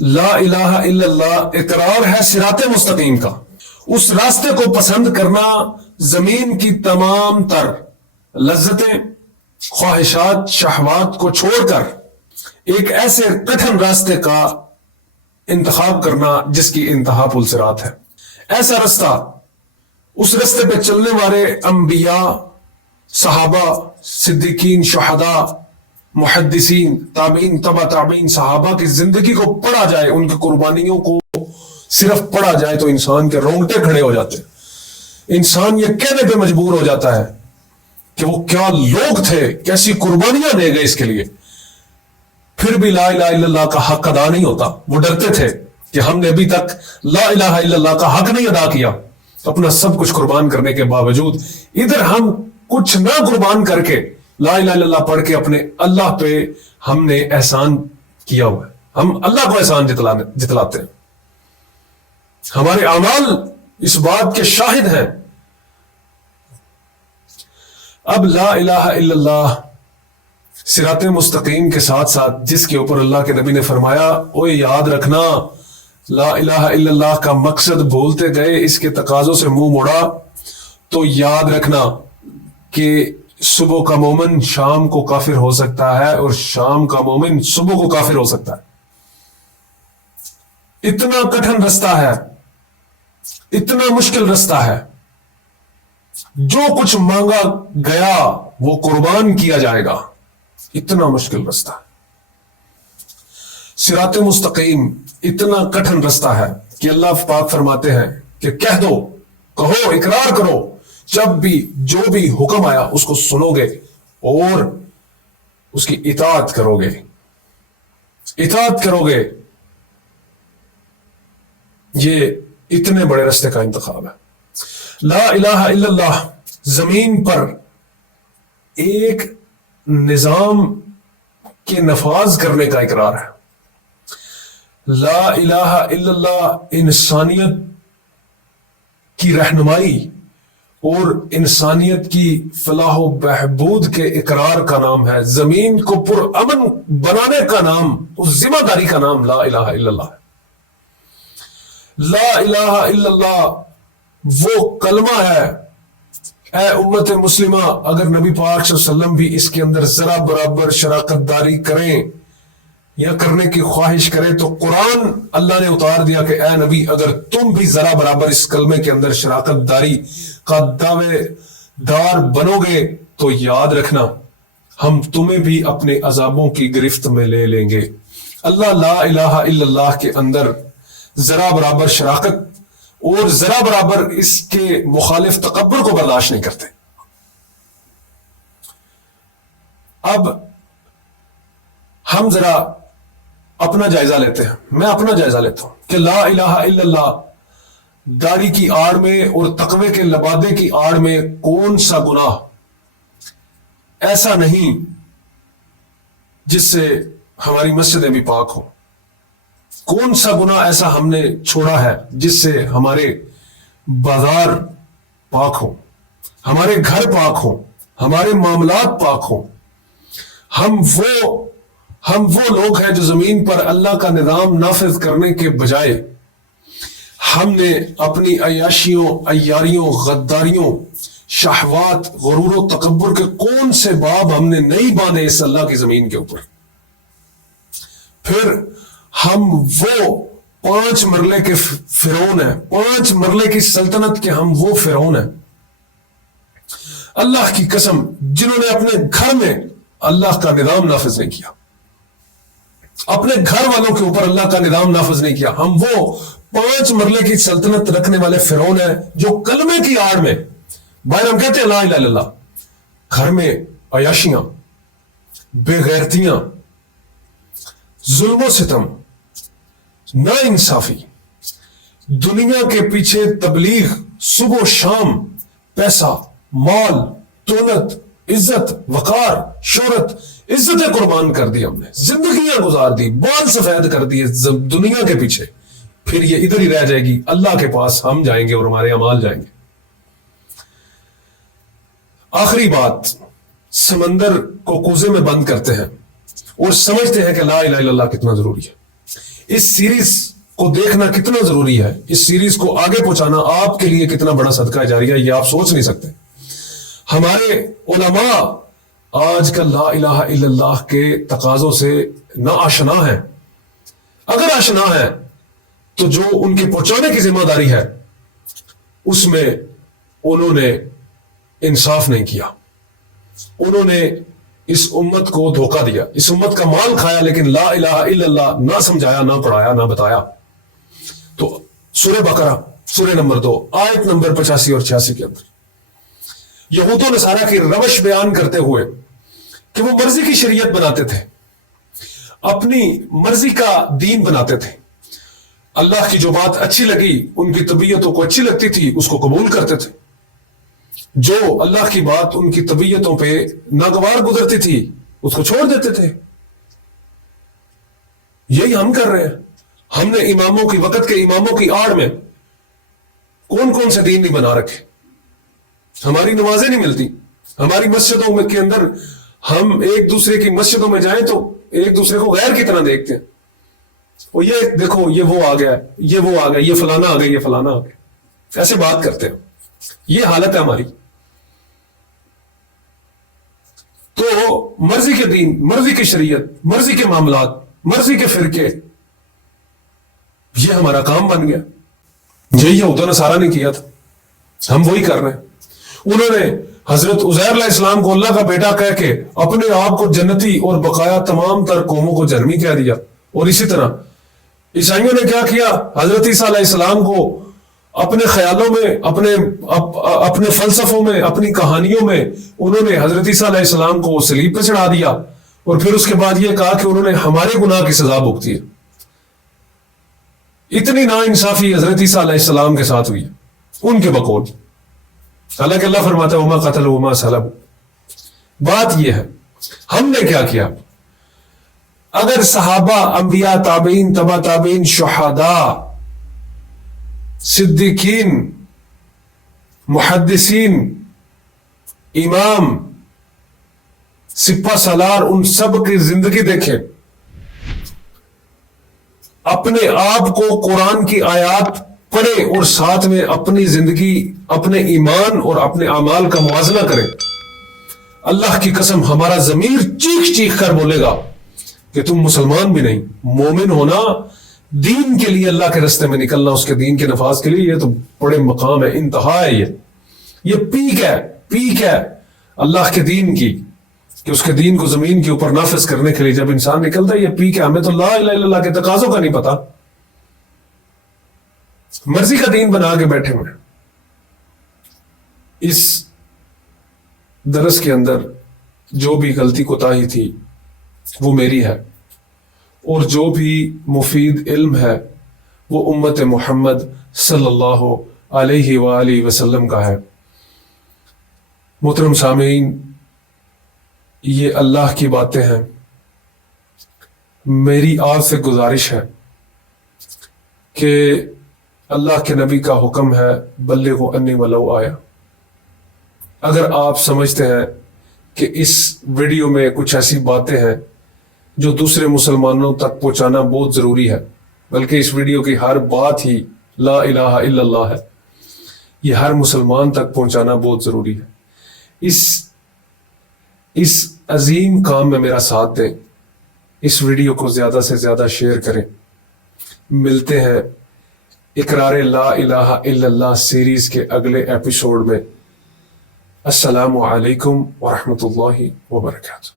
لا الہ الا اللہ اقرار ہے صراط مستقیم کا. اس راستے کو پسند کرنا زمین کی تمام تر لذتیں، خواہشات، شہوات کو چھوڑ کر ایک ایسے کٹھن راستے کا انتخاب کرنا جس کی انتہا پل صراط ہے. ایسا رستہ، اس راستے پہ چلنے والے انبیاء، صحابہ، صدیقین، شہداء، محدثین، تابعین، تبع تابعین، صحابہ کی زندگی کو پڑھا جائے، ان کی قربانیوں کو صرف پڑھا جائے تو انسان کے رونگٹے کھڑے ہو جاتے ہیں. انسان یہ کہنے پہ مجبور ہو جاتا ہے کہ وہ کیا لوگ تھے، کیسی قربانیاں دے گئے اس کے لیے. پھر بھی لا الہ الا اللہ کا حق ادا نہیں ہوتا. وہ ڈرتے تھے کہ ہم نے ابھی تک لا الہ الا اللہ کا حق نہیں ادا کیا. اپنا سب کچھ قربان کرنے کے باوجود ادھر ہم کچھ نہ قربان کر کے لا الہ الا اللہ پڑھ کے اپنے اللہ پہ ہم نے احسان کیا ہوا ہے. ہم اللہ کو احسان جتلاتے ہیں. ہمارے اعمال اس بات کے شاہد ہیں. اب لا الہ الا اللہ صراط مستقیم کے ساتھ ساتھ جس کے اوپر اللہ کے نبی نے فرمایا اوے یاد رکھنا لا الہ الا اللہ کا مقصد بھولتے گئے، اس کے تقاضوں سے منہ موڑا تو یاد رکھنا کہ صبح کا مومن شام کو کافر ہو سکتا ہے اور شام کا مومن صبح کو کافر ہو سکتا ہے. اتنا کٹھن رستہ ہے، اتنا مشکل رستہ ہے. جو کچھ مانگا گیا وہ قربان کیا جائے گا. اتنا مشکل رستہ ہے. صراط مستقیم اتنا کٹھن رستہ ہے کہ اللہ پاک فرماتے ہیں کہ کہہ دو، کہو، اقرار کرو، جب بھی جو بھی حکم آیا اس کو سنو گے اور اس کی اطاعت کرو گے. اطاعت کرو گے. یہ اتنے بڑے رستے کا انتخاب ہے. لا الہ الا اللہ زمین پر ایک نظام کے نفاذ کرنے کا اقرار ہے. لا الہ الا اللہ انسانیت کی رہنمائی اور انسانیت کی فلاح و بہبود کے اقرار کا نام ہے. زمین کو پرامن بنانے کا نام، اس ذمہ داری کا نام لا الہ الا اللہ ہے. لا الہ الا اللہ وہ کلمہ ہے. اے امت مسلمہ، اگر نبی پاک صلی اللہ علیہ وسلم بھی اس کے اندر ذرا برابر شراکت داری کریں یا کرنے کی خواہش کریں تو قرآن اللہ نے اتار دیا کہ اے نبی اگر تم بھی ذرا برابر اس کلمے کے اندر شراکت داری کا دعوے دار بنو گے تو یاد رکھنا ہم تمہیں بھی اپنے عذابوں کی گرفت میں لے لیں گے. اللہ لا الہ الا اللہ کے اندر ذرا برابر شراکت اور ذرا برابر اس کے مخالف تکبر کو برداشت نہیں کرتے. اب ہم ذرا اپنا جائزہ لیتے ہیں. میں اپنا جائزہ لیتا ہوں کہ لا الہ الا اللہ داڑھی کی آڑ میں اور تقوی کے لبادے کی آڑ میں کون سا گناہ ایسا نہیں جس سے ہماری مسجدیں بھی پاک ہوں. کون سا گناہ ایسا ہم نے چھوڑا ہے جس سے ہمارے بازار پاک ہوں، ہمارے گھر پاک ہوں، ہمارے معاملات پاک ہوں. ہم وہ لوگ ہیں جو زمین پر اللہ کا نظام نافذ کرنے کے بجائے ہم نے اپنی عیاشیوں، عیاریوں، غداریوں، شہوات، غرور و تکبر کے کون سے باب ہم نے نہیں باندھے اس اللہ کی زمین کے اوپر. پھر ہم وہ 5 مرلے کے فرعون ہیں، 5 مرلے کی سلطنت کے ہم وہ فرعون ہیں اللہ کی قسم جنہوں نے اپنے گھر میں اللہ کا نظام نافذ نہیں کیا، اپنے گھر والوں کے اوپر اللہ کا نظام نافذ نہیں کیا. ہم وہ 5 مرلے کی سلطنت رکھنے والے فرعون ہیں جو کلمے کی آڑ میں باہر ہم کہتے ہیں لا الہ الا اللہ، گھر میں عیاشیاں، بے غیرتیاں، ظلم و ستم، نا انصافی، دنیا کے پیچھے تبلیغ، صبح و شام، پیسہ، مال، دولت، عزت، وقار، شہرت، عزتیں قربان کر دی، ہم نے زندگیاں گزار دی، بال سفید کر دیے دنیا کے پیچھے. پھر یہ ادھر ہی رہ جائے گی. اللہ کے پاس ہم جائیں گے اور ہمارے اعمال جائیں گے. آخری بات، سمندر کو کوزے میں بند کرتے ہیں اور سمجھتے ہیں کہ لا الہ الا اللہ کتنا ضروری ہے. اس سیریز کو دیکھنا کتنا ضروری ہے، اس سیریز کو آگے پہنچانا آپ کے لیے کتنا بڑا صدقہ جاریہ، یہ آپ سوچ نہیں سکتے۔ ہمارے علماء آج کل لا الہ الا اللہ کے تقاضوں سے نہ آشنا ہیں، اگر آشنا ہیں تو جو ان کے پہنچانے کی ذمہ داری ہے اس میں انہوں نے انصاف نہیں کیا، انہوں نے اس امت کو دھوکہ دیا، اس امت کا مال کھایا، لیکن لا الہ الا اللہ نہ سمجھایا، نہ پڑھایا، نہ بتایا۔ تو سورہ بقرہ سورہ نمبر 2 آیت نمبر 85 اور 86 کے اندر یہود و نصارہ کی روش بیان کرتے ہوئے کہ وہ مرضی کی شریعت بناتے تھے، اپنی مرضی کا دین بناتے تھے، اللہ کی جو بات اچھی لگی، ان کی طبیعتوں کو اچھی لگتی تھی، اس کو قبول کرتے تھے، جو اللہ کی بات ان کی طبیعتوں پہ ناگوار گزرتی تھی اس کو چھوڑ دیتے تھے۔ یہی ہم کر رہے ہیں۔ ہم نے اماموں کی، وقت کے اماموں کی آڑ میں کون کون سے دین نہیں بنا رکھے، ہماری نمازیں نہیں ملتی، ہماری مسجدوں میں کے اندر ہم ایک دوسرے کی مسجدوں میں جائیں تو ایک دوسرے کو غیر کی طرح دیکھتے ہیں، اور یہ دیکھو یہ وہ آ گیا، یہ وہ آ گیا، یہ فلانا آ گیا، یہ فلانا آ گیا، ایسے بات کرتے ہیں۔ یہ حالت ہے ہماری۔ تو مرضی کے دین، مرضی کی شریعت، مرضی کے معاملات، مرضی کے فرقے، یہ ہمارا کام بن گیا۔ یہی یہود و نصارہ نے کیا تھا، ہم وہی کر رہے ہیں۔ انہوں نے حضرت عزیر علیہ السلام کو اللہ کا بیٹا کہہ کے اپنے آپ کو جنتی اور بقایا تمام تر قوموں کو جہنمی کہہ دیا، اور اسی طرح عیسائیوں نے کیا کیا، حضرت عیسیٰ علیہ السلام کو اپنے خیالوں میں، اپنے فلسفوں میں، اپنی کہانیوں میں انہوں نے حضرت عیسیٰ علیہ السلام کو صلیب پہ چڑھا دیا، اور پھر اس کے بعد یہ کہا کہ انہوں نے ہمارے گناہ کی سزا بھگتی ہے۔ اتنی نا انصافی حضرت عیسیٰ علیہ السلام کے ساتھ ہوئی ہے ان کے بقول، حالانکہ اللہ فرماتا ہے وما قتل وما صلب۔ بات یہ ہے ہم نے کیا کیا۔ اگر صحابہ، انبیاء، تابعین، تبع تابعین، شہداء، صدیقین، محدثین، امام، سپہ سالار، ان سب کی زندگی دیکھیں، اپنے آپ کو قرآن کی آیات پڑھیں اور ساتھ میں اپنی زندگی، اپنے ایمان اور اپنے اعمال کا موازنہ کریں، اللہ کی قسم ہمارا ضمیر چیخ چیخ کر بولے گا کہ تم مسلمان بھی نہیں۔ مومن ہونا، دین کے لیے، اللہ کے رستے میں نکلنا، اس کے دین کے نفاذ کے لیے، یہ تو بڑے مقام ہے، انتہا ہے، یہ پیک ہے اللہ کے دین کی، کہ اس کے دین کو زمین کے اوپر نافذ کرنے کے لیے جب انسان نکلتا ہے، یہ پیک ہے۔ ہمیں تو لا الہ الا اللہ کے تقاضوں کا نہیں پتا، مرضی کا دین بنا کے بیٹھے ہوئے۔ اس درس کے اندر جو بھی غلطی کوتاہی تھی وہ میری ہے، اور جو بھی مفید علم ہے وہ امت محمد صلی اللہ علیہ وآلہ وسلم کا ہے۔ محترم سامعین، یہ اللہ کی باتیں ہیں۔ میری آپ سے گزارش ہے کہ اللہ کے نبی کا حکم ہے بلغوا انی ولو آیا۔ اگر آپ سمجھتے ہیں کہ اس ویڈیو میں کچھ ایسی باتیں ہیں جو دوسرے مسلمانوں تک پہنچانا بہت ضروری ہے، بلکہ اس ویڈیو کی ہر بات ہی لا الہ الا اللہ ہے، یہ ہر مسلمان تک پہنچانا بہت ضروری ہے۔ اس عظیم کام میں میرا ساتھ دیں، اس ویڈیو کو زیادہ سے زیادہ شیئر کریں۔ ملتے ہیں اقرار لا الہ الا اللہ سیریز کے اگلے ایپیسوڈ میں۔ السلام علیکم ورحمۃ اللہ وبرکاتہ۔